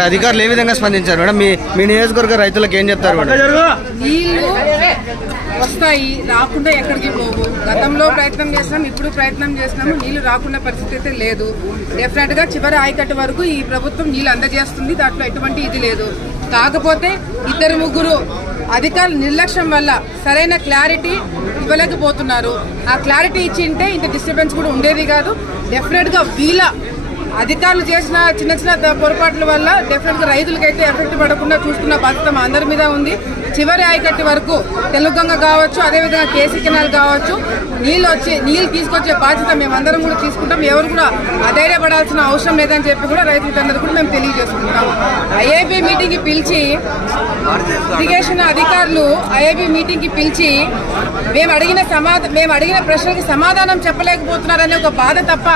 అధికారులు ఏ విధంగా స్పందించారు మేడం? మీ నియోజకవర్గ రైతులకు ఏం చెప్తారు మేడం? నీళ్లు వస్తాయి, రాకుండా ఎక్కడికి పోవు. గతంలో ప్రయత్నం చేసినాం, ఇప్పుడు ప్రయత్నం చేసినాము. నీళ్లు రాకుండా పరిస్థితి అయితే లేదు. డెఫినెట్ గా చివరి ఆయకట్టు వరకు ఈ ప్రభుత్వం నీళ్లు అందజేస్తుంది. దాంట్లో ఎటువంటి ఇది లేదు. కాకపోతే ఇద్దరు ముగ్గురు అధికారుల నిర్లక్ష్యం వల్ల సరైన క్లారిటీ ఇవ్వలేకపోతున్నారు. ఆ క్లారిటీ ఇచ్చింటే ఇంత డిస్టర్బెన్స్ కూడా ఉండేది కాదు. డెఫినెట్ గా వీళ్ళ అధికారులు చేసిన చిన్న చిన్న పొరపాట్ల వల్ల డెఫినెట్ గా రైతులకైతే ఎఫెక్ట్ పడకుండా చూసుకున్న బాధ్యత మా అందరి మీద ఉంది. చివరి ఆయకట్టు వరకు తెలుగంగ కావచ్చు, అదేవిధంగా కేసీ కెనాల్ కావచ్చు, నీళ్లు తీసుకొచ్చే బాధ్యత మేమందరం కూడా తీసుకుంటాం. ఎవరు కూడా అధైర్యపడాల్సిన అవసరం లేదని చెప్పి కూడా రైతులందరూ కూడా మేము తెలియజేసుకుంటాం. ఐఐబీ మీటింగ్ కి పిలిచి ఇరిగేషన్ అధికారులు ఐఐబీ మీటింగ్ కి పిలిచి మేము అడిగిన ప్రశ్నలకి సమాధానం చెప్పలేకపోతున్నారనే ఒక బాధ తప్ప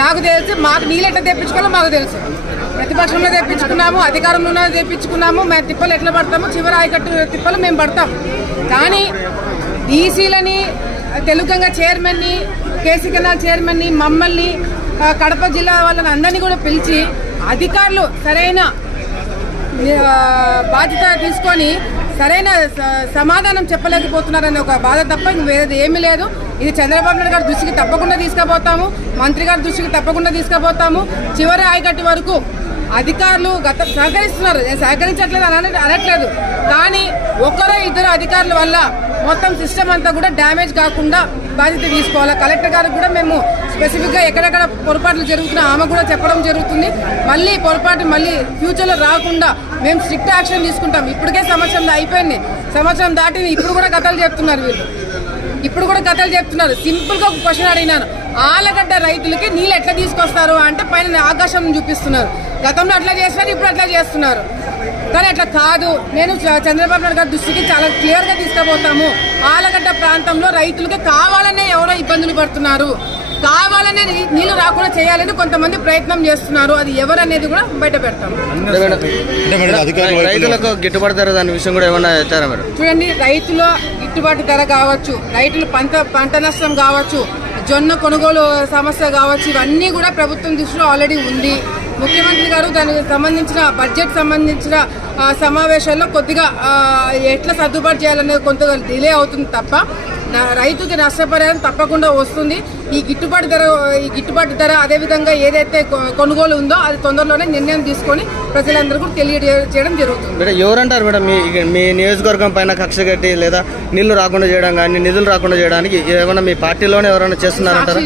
నాకు తెలుసు. మాకు నీళ్ళు ఎట్లా తెప్పించుకోవాలో మాకు తెలుసు. ప్రతిపక్షంలో తెప్పించుకున్నాము, అధికారంలోనే తెప్పించుకున్నాము. మేము తిప్పలు ఎట్లా పడతాము, చివరి ఆయకట్టు తిప్పలు మేము పడతాం. కానీ డీసీలని, తెలుగంగ చైర్మన్ని, కేసీ కెనాల్ చైర్మన్ని, మమ్మల్ని, కడప జిల్లా వాళ్ళని అందరినీ కూడా పిలిచి అధికారులు సరైన బాధ్యత తీసుకొని సరైన సమాధానం చెప్పలేకపోతున్నారనే ఒక బాధ తప్ప వేరేది ఏమీ లేదు. ఇది చంద్రబాబు నాయుడు గారి దృష్టికి తప్పకుండా తీసుకుపోతాము, మంత్రి గారి దృష్టికి తప్పకుండా తీసుకుపోతాము. చివరి ఆయకట్టు వరకు అధికారులు సహకరిస్తున్నారు, నేను సహకరించట్లేదు అనట్లేదు. కానీ ఒకరో ఇద్దరు అధికారుల వల్ల మొత్తం సిస్టమ్ అంతా కూడా డ్యామేజ్ కాకుండా బాధ్యత తీసుకోవాలి. కలెక్టర్ గారికి కూడా మేము స్పెసిఫిక్ గా ఎక్కడెక్కడ పొరపాట్లు జరుగుతున్నా ఆమె కూడా చెప్పడం జరుగుతుంది. మళ్ళీ పొరపాటు మళ్ళీ ఫ్యూచర్ లో రాకుండా మేము స్ట్రిక్ట్ యాక్షన్ తీసుకుంటాం. ఇప్పటికే సంవత్సరం అయిపోయింది, సంవత్సరం దాటింది, ఇప్పుడు కూడా కథలు చెప్తున్నారు వీళ్ళు. సింపుల్ గా ఒక క్వశ్చన్ అడిగినాను, ఆలగడ్డ రైతులకి నీళ్ళు ఎట్లా తీసుకొస్తారు అంటే పైన ఆకాశం చూపిస్తున్నారు. గతంలో అట్లా చేస్తున్నారు, ఇప్పుడు అట్లా చేస్తున్నారు. కానీ అట్లా కాదు. నేను చంద్రబాబు నాయుడు గారి దృష్టికి చాలా క్లియర్ గా తీసుకుపోతాము. ఆలగడ్డ ప్రాంతంలో రైతులకి కావాలనే ఎవరో ఇబ్బందులు పడుతున్నారు, కావాలనే నీళ్లు రాకుండా చేయాలని కొంతమంది ప్రయత్నం చేస్తున్నారు. అది ఎవరనేది కూడా బయట పెడతాము. రైతులకు గిట్టుబాటు ధర దాని విషయం కూడా ఏమన్నా చెప్తారా మీరు? చూడండి, రైతుల గిట్టుబాటు ధర కావచ్చు, రైతుల పంట నష్టం కావచ్చు, జొన్న కొనుగోలు సమస్య కావచ్చు, ఇవన్నీ కూడా ప్రభుత్వం దృష్టిలో ఆల్రెడీ ఉంది. ముఖ్యమంత్రి గారు దానికి సంబంధించిన బడ్జెట్ సంబంధించిన సమావేశాల్లో కొద్దిగా ఎట్లా సర్దుబాటు చేయాలనేది కొంత డిలే అవుతుంది తప్ప రైతుకి నష్టపరిహారం తప్పకుండా వస్తుంది. ఈ గిట్టుబాటు ధర అదేవిధంగా ఏదైతే కొనుగోలు ఉందో అది తొందరలోనే నిర్ణయం తీసుకొని ప్రజలందరూ కూడా తెలియజేయడం జరుగుతుంది. ఎవరంటారు మేడం మీ నియోజకవర్గం పైన కక్ష కట్టి లేదా నీళ్లు రాకుండా చేయడం కానీ నిధులు రాకుండా చేయడానికి ఏమైనా మీ పార్టీలోనే ఎవరైనా చేస్తున్నారంటారా?